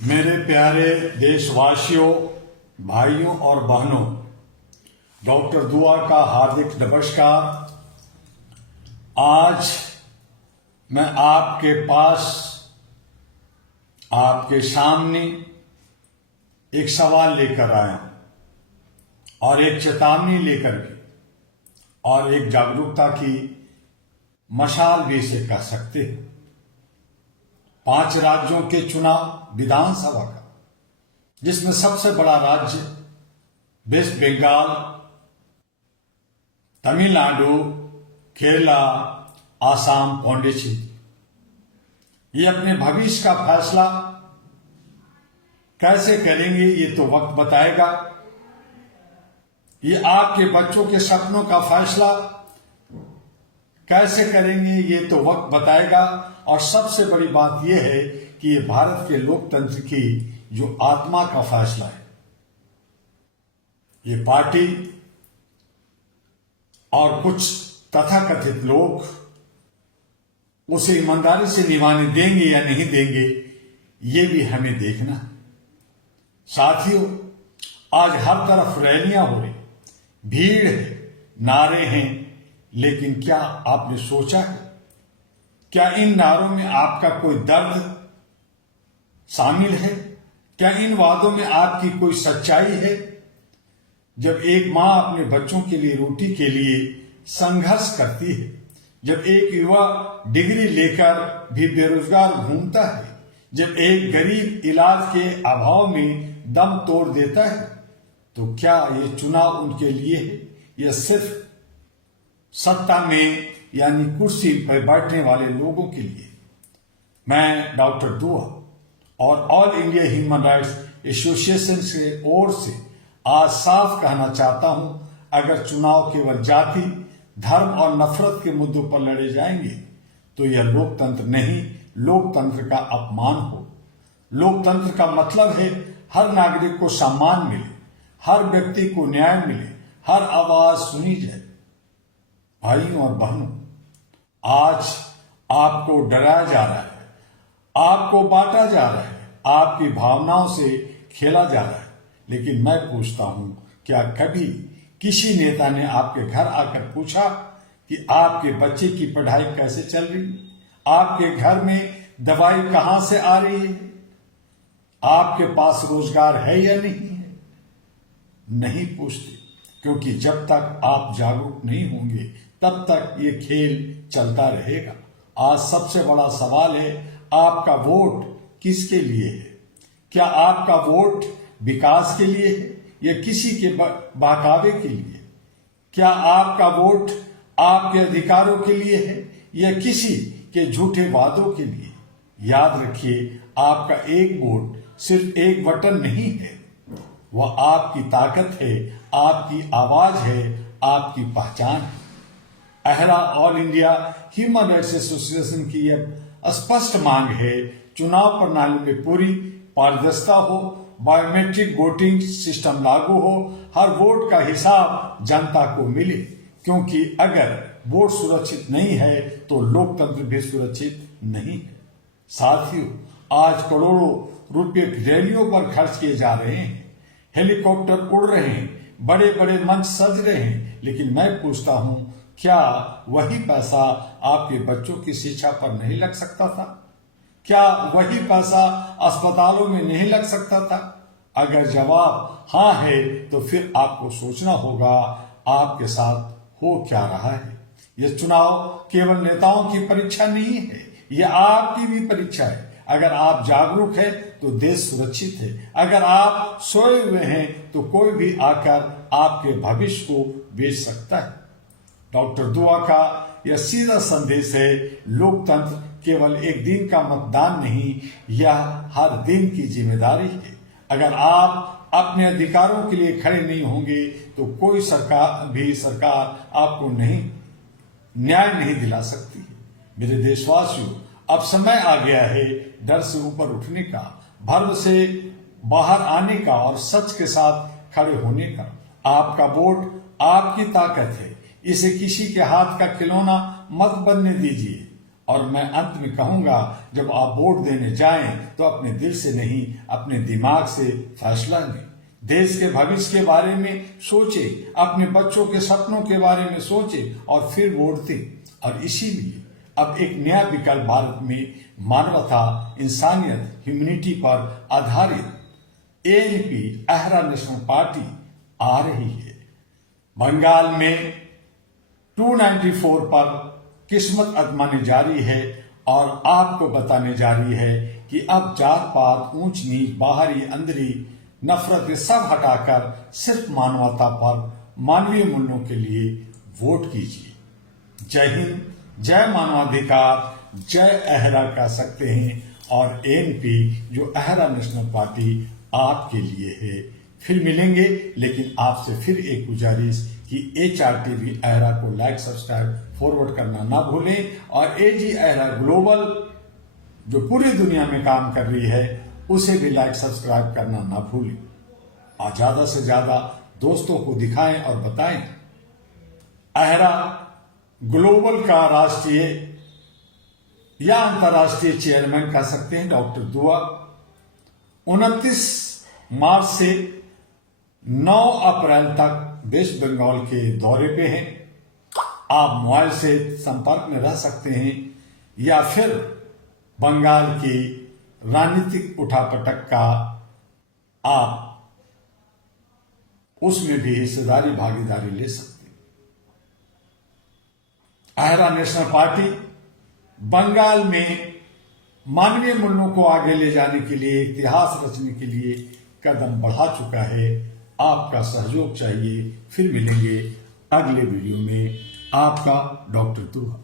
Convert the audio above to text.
मेरे प्यारे देशवासियों, भाइयों और बहनों, डॉक्टर दुआ का हार्दिक नमस्कार। आज मैं आपके पास, आपके सामने एक सवाल लेकर आया हूं और एक चेतावनी लेकर के और एक जागरूकता की मशाल भी इसे कह सकते हैं। 5 राज्यों के चुनाव विधानसभा का, जिसमें सबसे बड़ा राज्य वेस्ट बंगाल, तमिलनाडु, केरला, आसाम, पौंडीचेरी, ये अपने भविष्य का फैसला कैसे करेंगे ये तो वक्त बताएगा। ये आपके बच्चों के सपनों का फैसला कैसे करेंगे ये तो वक्त बताएगा। और सबसे बड़ी बात यह है कि ये भारत के लोकतंत्र की जो आत्मा का फैसला है। ये पार्टी और कुछ तथाकथित लोग उसे ईमानदारी से निभाने देंगे या नहीं देंगे, ये भी हमें देखना है। साथियों, आज हर तरफ रैलियां हो रही, भीड़ है, नारे हैं, लेकिन क्या आपने सोचा है, क्या इन नारों में आपका कोई दर्द शामिल है? क्या इन वादों में आपकी कोई सच्चाई है? जब एक मां अपने बच्चों के लिए रोटी के लिए संघर्ष करती है, जब एक युवा डिग्री लेकर भी बेरोजगार घूमता है, जब एक गरीब इलाज के अभाव में दम तोड़ देता है, तो क्या ये चुनाव उनके लिए है या सिर्फ सत्ता में यानी कुर्सी पर बैठने वाले लोगों के लिए? मैं डॉक्टर दुआ और all India human rights association से ओर से आज साफ कहना चाहता हूं, अगर चुनाव केवल जाति, धर्म और नफरत के मुद्दों पर लड़े जाएंगे तो यह लोकतंत्र नहीं, लोकतंत्र का अपमान हो। लोकतंत्र का मतलब है हर नागरिक को सम्मान मिले, हर व्यक्ति को न्याय मिले, हर आवाज सुनी जाए। भाइयों और बहनों, आज आपको डराया जा रहा है, आपको बांटा जा रहा है, आपकी भावनाओं से खेला जा रहा है। लेकिन मैं पूछता हूं, क्या कभी किसी नेता ने आपके घर आकर पूछा कि आपके बच्चे की पढ़ाई कैसे चल रही है? आपके घर में दवाई कहां से आ रही है? आपके पास रोजगार है या नहीं है? नहीं पूछते, क्योंकि जब तक आप जागरूक नहीं होंगे तब तक ये खेल चलता रहेगा। आज सबसे बड़ा सवाल है, आपका वोट किसके लिए है? क्या आपका वोट विकास के लिए है या किसी के बहकावे के लिए? क्या आपका वोट आपके अधिकारों के लिए है या किसी के झूठे वादों के लिए? याद रखिए, आपका एक वोट सिर्फ एक बटन नहीं है, वह आपकी ताकत है, आपकी आवाज है, आपकी पहचान है। अहला all India human rights association की यह स्पष्ट मांग है, चुनाव प्रणाली में पूरी पारदर्शिता हो, बायोमेट्रिक वोटिंग सिस्टम लागू हो, हर वोट का हिसाब जनता को मिले, क्योंकि अगर वोट सुरक्षित नहीं है तो लोकतंत्र भी सुरक्षित नहीं है। साथियों, आज करोड़ों रुपए रैलियों पर खर्च किए जा रहे हैं, हेलीकॉप्टर उड़ रहे हैं, बड़े बड़े मंच सज रहे हैं, लेकिन मैं पूछता हूं, क्या वही पैसा आपके बच्चों की शिक्षा पर नहीं लग सकता था? क्या वही पैसा अस्पतालों में नहीं लग सकता था? अगर जवाब हां है तो फिर आपको सोचना होगा आपके साथ हो क्या रहा है। यह चुनाव केवल नेताओं की परीक्षा नहीं है, यह आपकी भी परीक्षा है। अगर आप जागरूक हैं तो देश सुरक्षित है, अगर आप सोए हुए हैं तो कोई भी आकर आपके भविष्य को बेच सकता है। डॉक्टर दुआ का यह सीधा संदेश है, लोकतंत्र केवल एक दिन का मतदान नहीं, यह हर दिन की जिम्मेदारी है। अगर आप अपने अधिकारों के लिए खड़े नहीं होंगे तो कोई सरकार आपको न्याय नहीं दिला सकती। मेरे देशवासियों, अब समय आ गया है डर से ऊपर उठने का, भर्म से बाहर आने का और सच के साथ खड़े होने का। आपका वोट आपकी ताकत है, इसे किसी के हाथ का खिलौना मत बनने दीजिए। और मैं अंत में कहूंगा, जब आप वोट देने जाएं तो अपने दिल से नहीं, अपने दिमाग से फैसला लें। देश के भविष्य के बारे में सोचें, अपने बच्चों के सपनों के बारे में सोचें और फिर वोट दें। और इसीलिए अब एक नया विकल्प भारत में मानवता, इंसानियत, ह्यूमैनिटी पर आधारित एएनपी अहरा नेशनल पार्टी आ रही है। बंगाल में 294 पर किस्मत आजमाने जारी है और आपको बताने जा रही है कि अब जात पात, ऊंच नीच, बाहरी अंदरी नफरतें सब हटाकर सिर्फ मानवता पर, मानवीय मूल्यों के लिए वोट कीजिए। जय हिंद, जय मानवाधिकार, जय अहरा कह सकते हैं। और एएनपी जो अहरा नेशनल पार्टी आपके लिए है। फिर मिलेंगे, लेकिन आपसे फिर एक गुजारिश कि HRTV अहरा को लाइक, सब्सक्राइब, फॉरवर्ड करना ना भूलें। और AG अहरा ग्लोबल जो पूरी दुनिया में काम कर रही है, उसे भी लाइक, सब्सक्राइब करना ना भूलें। और ज्यादा से ज्यादा दोस्तों को दिखाएं और बताएं। अहरा ग्लोबल का राष्ट्रीय या अंतर्राष्ट्रीय चेयरमैन कह सकते हैं डॉक्टर दुआ 29 मार्च से 9 अप्रैल तक वेस्ट बंगाल के दौरे पे हैं। आप मोबाइल से संपर्क में रह सकते हैं या फिर बंगाल की राजनीतिक उठापटक का आप उसमें भी हिस्सेदारी, भागीदारी ले सकते हैं। अहरा नेशनल पार्टी बंगाल में मानवीय मूल्यों को आगे ले जाने के लिए, इतिहास रचने के लिए कदम बढ़ा चुका है। आपका सहयोग चाहिए। फिर मिलेंगे अगले वीडियो में। आपका डॉक्टर दुआ।